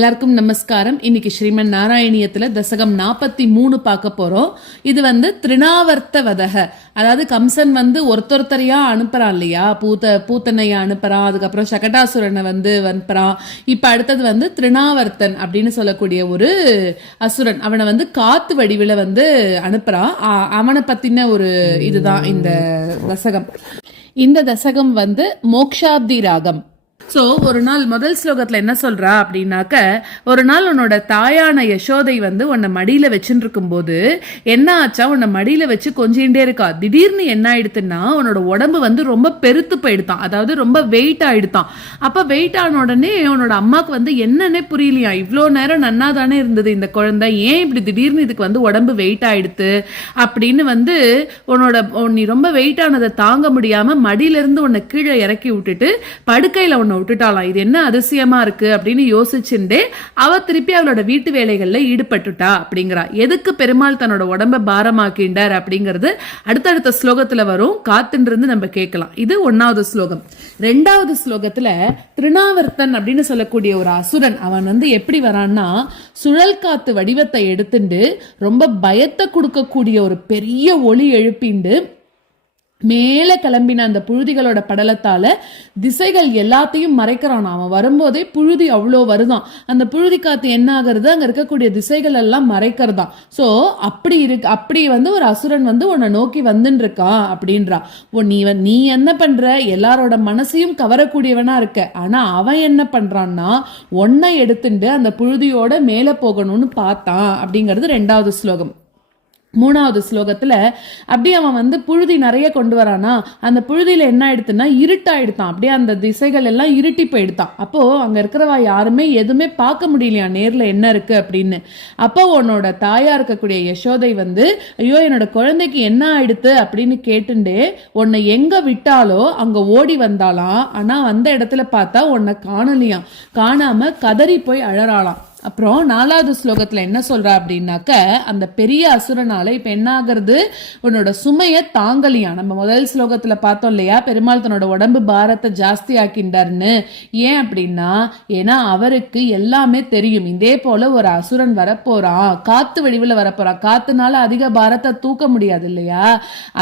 எல்லாருக்கும் நமஸ்காரம். இன்னைக்கு ஸ்ரீமன் நாராயணியத்துல தசகம் 43 பார்க்க போறோம். இது திருநாவர்த்த வதக, அதாவது கம்சன் ஒருத்தரையா அனுப்புறான் இல்லையா, பூத்தனையா அனுப்புறான், அதுக்கப்புறம் சகடாசுரனை அனுப்புறான். இப்ப அடுத்தது திருநாவர்த்தன் அப்படின்னு சொல்லக்கூடிய ஒரு அசுரன், அவனை காத்து வடிவில அனுப்புறான். அவனை பத்தின ஒரு இதுதான் இந்த தசகம். இந்த தசகம் மோக்ஷாப்தி ராகம். ஸோ ஒரு நாள் முதல் ஸ்லோகத்தில் என்ன சொல்றா அப்படின்னாக்க, ஒரு நாள் உன்னோட தாயான யசோதை உன்னை மடியில வச்சுட்டு இருக்கும்போது என்ன ஆச்சா, உன்னை மடியில வச்சு கொஞ்சிகிட்டே இருக்கா. திடீர்னு என்ன ஆயிடுத்துன்னா உன்னோட உடம்பு ரொம்ப பெருத்து போயிடுத்தான், அதாவது ரொம்ப வெயிட் ஆயிடுத்தான். அப்ப வெயிட் ஆன உடனே உன்னோட அம்மாவுக்கு என்னன்னே புரியலையா, இவ்வளோ நேரம் நன்னா தானே இருந்தது இந்த குழந்தை, ஏன் இப்படி திடீர்னு இதுக்கு உடம்பு வெயிட் ஆயிடுத்து அப்படின்னு நீ ரொம்ப வெயிட் ஆனதை தாங்க முடியாம மடியில இருந்து உன்னை கீழே இறக்கி விட்டுட்டு படுக்கையில உன்னை விட்டுட்டாலாம். இது என்ன அதிசயமா இருக்கு அப்படின்னு யோசிச்சுட்டே அவ திருப்பி அவளோட வீட்டு வேலைகள்ல ஈடுபட்டுட்டா அப்படிங்கிறா. எதுக்கு பெருமாள் தன்னோட உடம்ப பாரமாக்கிண்டார் அப்படிங்கிறது அடுத்தடுத்த ஸ்லோகத்துல வரும், காத்துன்றிருந்து நம்ம கேட்கலாம். இது 1வது ஸ்லோகம். 2வது ஸ்லோகத்துல திருநாவர்த்தன் அப்படின்னு சொல்லக்கூடிய ஒரு அசுரன், அவன் எப்படி வரான்னா சுழல் காத்து வடிவத்தை எடுத்துட்டு ரொம்ப பயத்தை கொடுக்கக்கூடிய ஒரு பெரிய ஒளி எழுப்பிண்டு மேல கிளம்பின அந்த புழுதிகளோட படலத்தால திசைகள் எல்லாத்தையும் மறைக்கிறான். அவன் வரும்போதே புழுதி அவ்வளோ வருதான். அந்த புழுதி காத்து என்ன ஆகுறது, அங்க இருக்கக்கூடிய திசைகள் எல்லாம் மறைக்கிறதான். சோ அப்படி ஒரு அசுரன் உன்னை நோக்கி வந்துன்னு இருக்கான் அப்படின்றா. நீ என்ன பண்ற, எல்லாரோட மனசையும் கவரக்கூடியவனா இருக்க. ஆனா அவன் என்ன பண்றான்னா ஒன்னை எடுத்துட்டு அந்த புழுதியோட மேல போகணும்னு பார்த்தான் அப்படிங்கிறது 2வது ஸ்லோகம். 3வது ஸ்லோகத்துல அப்படியே அவன் புழுதி நிறைய கொண்டு வரானா, அந்த புழுதியில என்ன ஆயிடுத்துன்னா இருட்டாயிடுத்தான், அப்படியே அந்த திசைகள் எல்லாம் இருட்டி போயிடுத்தான். அப்போ அங்க இருக்கிறவா யாருமே எதுவுமே பார்க்க முடியலையா நேர்ல என்ன இருக்கு அப்படின்னு. அப்போ உன்னோட தாயா இருக்கக்கூடிய யசோதை ஐயோ என்னோட குழந்தைக்கு என்ன ஆயிடுத்து அப்படின்னு கேட்டுண்டே உன்னை எங்க விட்டாலோ அங்க ஓடி வந்தாலாம். ஆனா வந்த இடத்துல பார்த்தா உன்னை காணலையாம். காணாம கதறி போய் அழறாளாம். அப்புறம் 4வது ஸ்லோகத்துல என்ன சொல்றா அப்படின்னாக்க, அந்த பெரிய அசுரனால இப்ப என்ன ஆகுறது, உன்னோட சுமைய தாங்கலியா. நம்ம முதல் ஸ்லோகத்துல பார்த்தோம் இல்லையா, பெருமாள் தன்னோட உடம்பு பாரத்தை ஜாஸ்தி ஆக்கின்றார்னு. ஏன் அப்படின்னா, ஏன்னா அவருக்கு எல்லாமே தெரியும், இதே போல ஒரு அசுரன் வரப்போறான், காத்து வடிவுல வரப்போறான், காத்துனால அதிக பாரத்தை தூக்க முடியாது இல்லையா.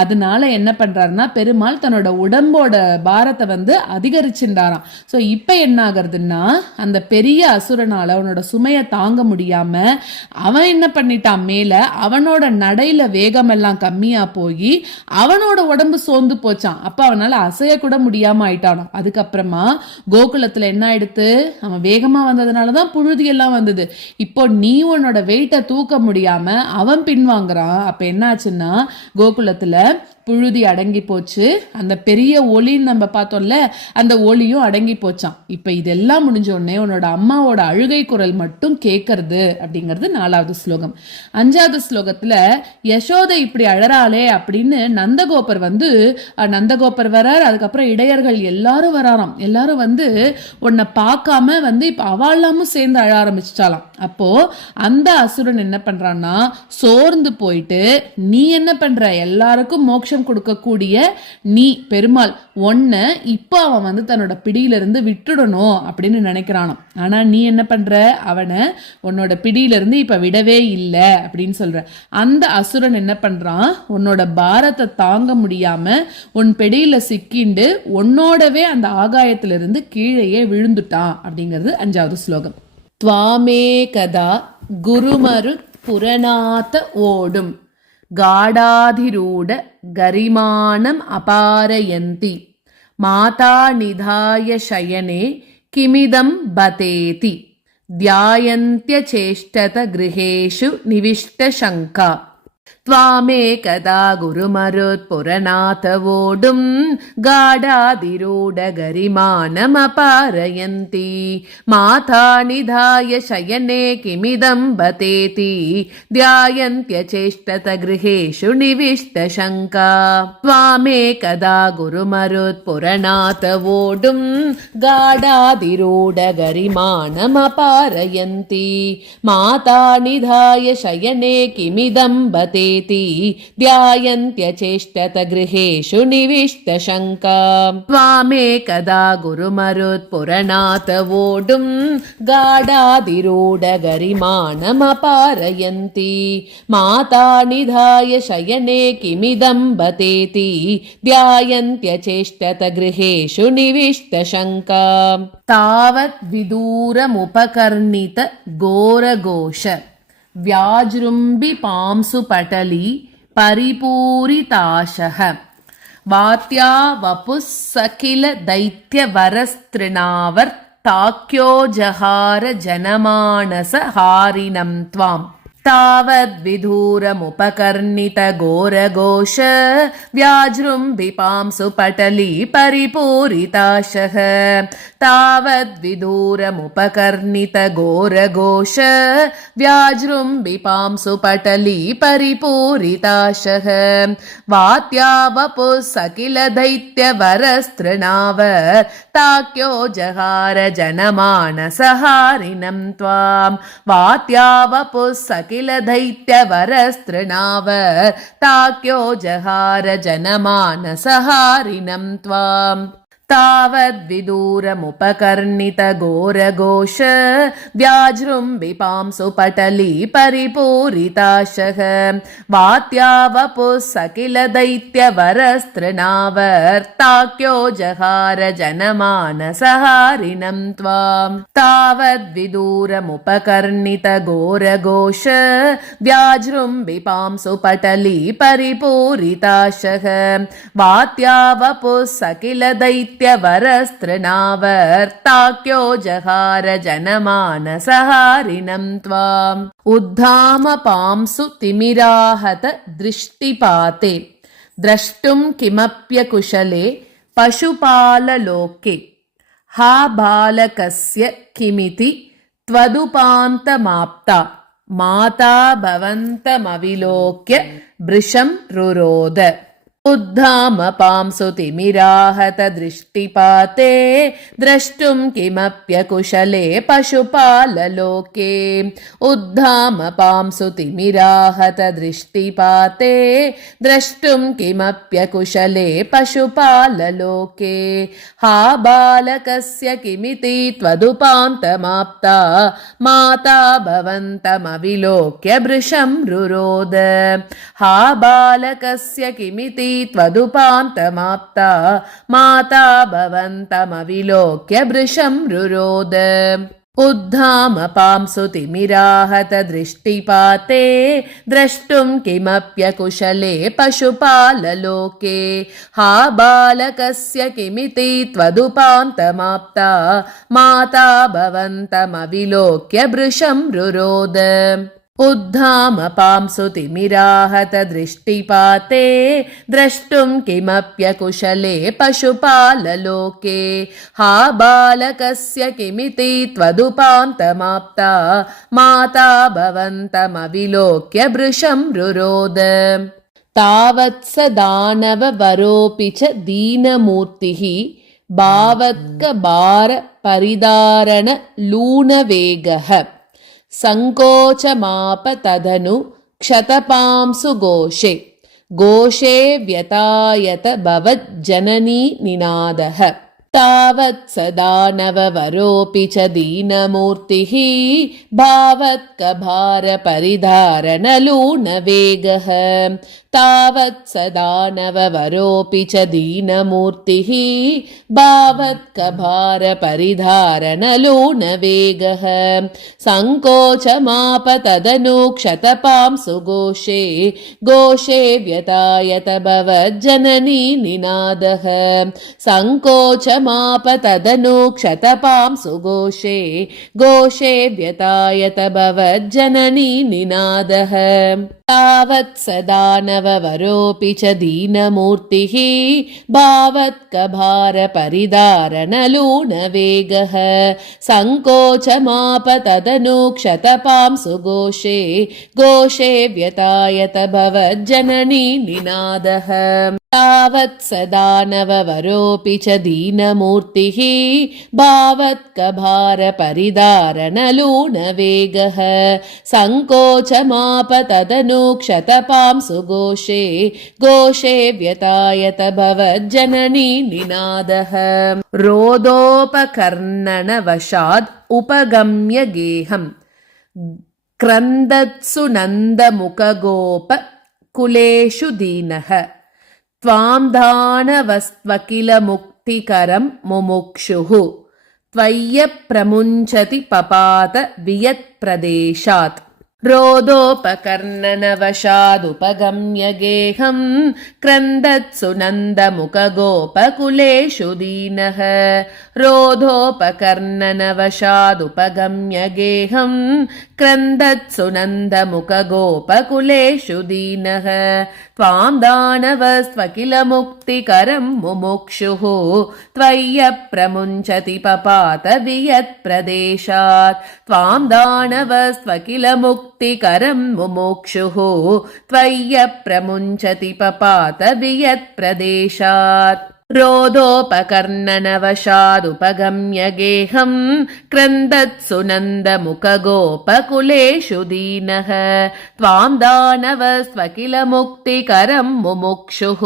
அதனால என்ன பண்றாருன்னா பெருமாள் தன்னோட உடம்போட பாரத்தை அதிகரிச்சுட்டாராம். சோ இப்ப என்ன ஆகுறதுன்னா, அந்த பெரிய அசுரனால அவனோட சுமை தாங்க முடியாம அவன் என்ன பண்ணிட்டான், மேல அவனோட நடையில வேகம் எல்லாம் கம்மியா போய் அவனோட உடம்பு சோர்ந்து போச்சான். அப்ப அவனால அசைய கூட முடியாம ஆயிட்டானோ. அதுக்கப்புறமா கோகுலத்துல என்ன ஆயிடுத்து, அவன் வேகமா வந்ததுனாலதான் புழுதி எல்லாம் வந்தது. இப்போ நீ உன்னோட வெயிட்ட தூக்க முடியாம அவன் பின்வாங்குறான். அப்ப என்ன ஆச்சுன்னா கோகுலத்துல புழுதி அடங்கி போச்சு, அந்த பெரிய ஒளின்னு நம்ம பார்த்தோம்ல அந்த ஒளியும் அடங்கி போச்சான். இப்ப இதெல்லாம் முடிஞ்ச உடனே உன்னோட அம்மாவோட அழுகை குரல் மட்டும் கேட்கறது அப்படிங்கிறது 4வது ஸ்லோகம். 5வது ஸ்லோகத்துல யசோதை இப்படி அழறாளே அப்படின்னு நந்தகோபர் நந்தகோபர் வரார். அதுக்கப்புறம் இடையர்கள் எல்லாரும் வராராம். எல்லாரும் உன்னை பார்க்காம இப்ப அவளாமும் சேர்ந்து அழ ஆரம்பிச்சிட்டாலாம். அப்போ அந்த அசுரன் என்ன பண்றான்னா சோர்ந்து போயிட்டு, நீ என்ன பண்ற, எல்லாருக்கும் மோட்சம் கொடுக்கக்கூடிய நீ பெருமாள் ஒன்ன இப்ப அவன் தன்னோட பிடியில இருந்து விட்டுடணும் அப்படின்னு நினைக்கிறானாம். ஆனா நீ என்ன பண்ற, அவனை உன்னோட பிடியில இருந்து இப்ப விடவே இல்லை அப்படின்னு சொல்ற. அந்த அசுரன் என்ன பண்றான், உன்னோட பாரத்தை தாங்க முடியாம உன் பிடியில சிக்கிண்டு உன்னோடவே அந்த ஆகாயத்திலிருந்து கீழேயே விழுந்துட்டான் அப்படிங்கிறது 5வது ஸ்லோகம். துவாமே கதா குருமரு புரநாத ஓடும் காடாதிரூட கரிமானம் அபாரயந்தி மாதா நிதாய சயனே கிமிதம் பதேதி தியாயந்த்ய சேஷ்டத கிருஹேஷு நிவிஷ்ட சங்கா त्वामेकदा गुरुमरुत्पुरनाथवोडुं गाढाधिरूढगरिमानमपारयन्ति माता निधाय शयने किमिदं बतेति ध्यायन्त्यचेष्टतगृहेषु निविष्टशङ्का त्वामेकदा गुरुमरुत्पुरनाथवोडुं गाढाधिरूढगरिमानमपारयन्ति माता निधाय शयने किमिदं बतेति बतेति ध्यायन्त्यचेष्टत गृहेषु निविष्टशङ्का त्वामेकदा गुरुमरुत्पुरनाथ वोढुं गाढाधिरूढगरिमाणमपारयन्ति माता निधाय शयने किमिदं बतेति ध्यायन्त्यचेष्टत गृहेषु निविष्टशङ्का तावत् विदूरमुपकर्णित घोरघोष व्याजृम्भि पांसु पटली परिपूरिताशः वात्या वपुः सकिल दैत्यवरस्तृणावर्ताख्यो जहार जनमानस हारिणं त्वाम् तावद्विदूरमुपकर्णित घोरघोष व्याजृम्भि पांसु पटली परिपूरिताशः तावद्विदूरमुपकर्णित घोरघोष व्याजृम्भि पांसु पटली परिपूरिताशः वात्या वपुः सकिल दैत्यवरस्तृणावर्ताख्यो जहार जनमानसहारिणं त्वाम् वात्या वपुः सकिल दैत्यवरस्तृणावर्ताख्यो जहार जनमानसहारिणं त्वाम् तावद्विदूरमुपकर्णित घोरघोष व्याजृम्भि पांसु पटली परिपूरिताशः वात्या वपुः सकिल दैत्यवरस्तृणावर्ताख्यो जहार जनमानसहारिणं त्वाम् तावद्विदूरमुपकर्णित घोरघोष व्याजृम्भि पांसु पटली परिपूरिताशः वात्या वपुः सकिल दैत्यवरस्तृणावर्ताख्यो जहार जनमानसहारिणं त्वाम् उद्धाम पांसु तिमिराहत दृष्टिपाते द्रष्टुं किमप्यकुशले पशुपाललोके हा बालकस्य किमिति त्वदुपान्तमाप्ता माता भवन्तमविलोक्य भृशं रुरोद उद्धाम पांसु तिमिराहत दृष्टिपाते द्रष्टुं किमप्यकुशले पशुपाललोके उद्धाम पांसु तिमिराहत दृष्टिपाते द्रष्टुं किमप्यकुशले पशुपाललोके हा बालकस्य किमिति त्वदुपान्तमाप्ता माता भवन्तमविलोक्य भृशं रुरोद हा बालकस्य किमिति त्वदुपान्तमाप्ता माता भवन्तमविलोक्य भृशं रुरोद उद्धाम पांसु तिमिराहत दृष्टिपाते द्रष्टुं किमप्यकुशले पशुपाललोके हा बालकस्य किमिति त्वदुपान्तमाप्ता माता भवन्तमविलोक्य भृशं रुरोद उद्धाम पांसु तिमिराहत दृष्टिपाते द्रष्टुं किमप्यकुशले पशुपाललोके हा बालकस्य किमिति त्वदुपान्तमाप्ता माता भवन्तमविलोक्य भृशं रुरोद तावत्स दानववरोऽपि च दीनमूर्तिः भावत्कभार परिधारण लूनवेगः संकोचमाप तदनु क्षतपांसु घोषे घोषे व्यतायत भवज्जननी निनादः तावत् सदानववरोऽपि च दीनमूर्तिः भावत्कभार परिधारणलूनवेगः तावत् सदानववरोऽपि च दीनमूर्तिः भावत्कभार परिधारणलूनवेगः संकोचमाप तदनु क्षतपांसु घोषे घोषे व्यतायत भवज्जननी निनादः संकोचमाप तदनु क्षतपांसु घोषे घोषे व्यतायत भवज्जननी निनादः तावत् सदानववरोऽपि च दीनमूर्तिः भावत्कभार परिधारणलूनवेगः संकोचमाप तदनु क्षतपांसु घोषे घोषे व्यतायत भवज्जननी निनादः। तावत् स दानववरोऽपि च दीनमूर्तिः भावत्कभारपरिदारणलूनवेगः सङ्कोचमाप तदनु क्षतपां सुघोषे घोषे व्यतायत भवज्जननी निनादः रोदोपकर्णनवशाद् उपगम्य गेहम् क्रन्दत्सु नन्दमुखगोप कुलेषु दीनः त्वां दानवस्त्वकिल मुक्तिकरं मुमुक्षुः त्वय्यप्रमुञ्चति पपात वियत्प्रदेशात् रोदोपकर्णनवशादुपगम्य गेहं क्रन्दत्सु नन्दमुखगोपकुलेषु दीनः रोदोपकर्णनवशादुपगम्य गेहं क्रन्दत्सु नन्दमुखगोपकुलेषु दीनः त्वां दानवस्त्वकिल मुक्तिकरं मुमुक्षुः त्वय्यप्रमुञ्चति पपात वियत्प्रदेशात् त्वां दानवस्त्वकिल मुक्तिकरं मुमुक्षुः त्वय्यप्रमुञ्चति पपात वियत्प्रदेशात् रोदोपकर्णनवशादुपगम्य गेहं क्रन्दत्सु नन्दमुखगोपकुलेषु दीनः त्वां दानवस्त्वकिल मुक्तिकरं मुमुक्षुः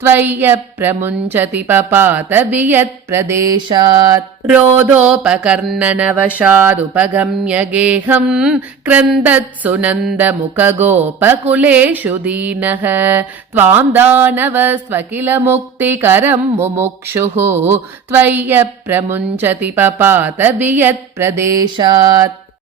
त्वय्यप्रमुञ्चति पपात वियत्प्रदेशात् रोदोपकर्णनवशादुपगम्य गेहं क्रन्दत्सु नन्दमुखगोपकुलेषु दीनः त्वां दानवस्त्वकिल मुक्तिकरं मुमुक्षुः त्वय्यप्रमुञ्चति पपात वियत्प्रदेशात्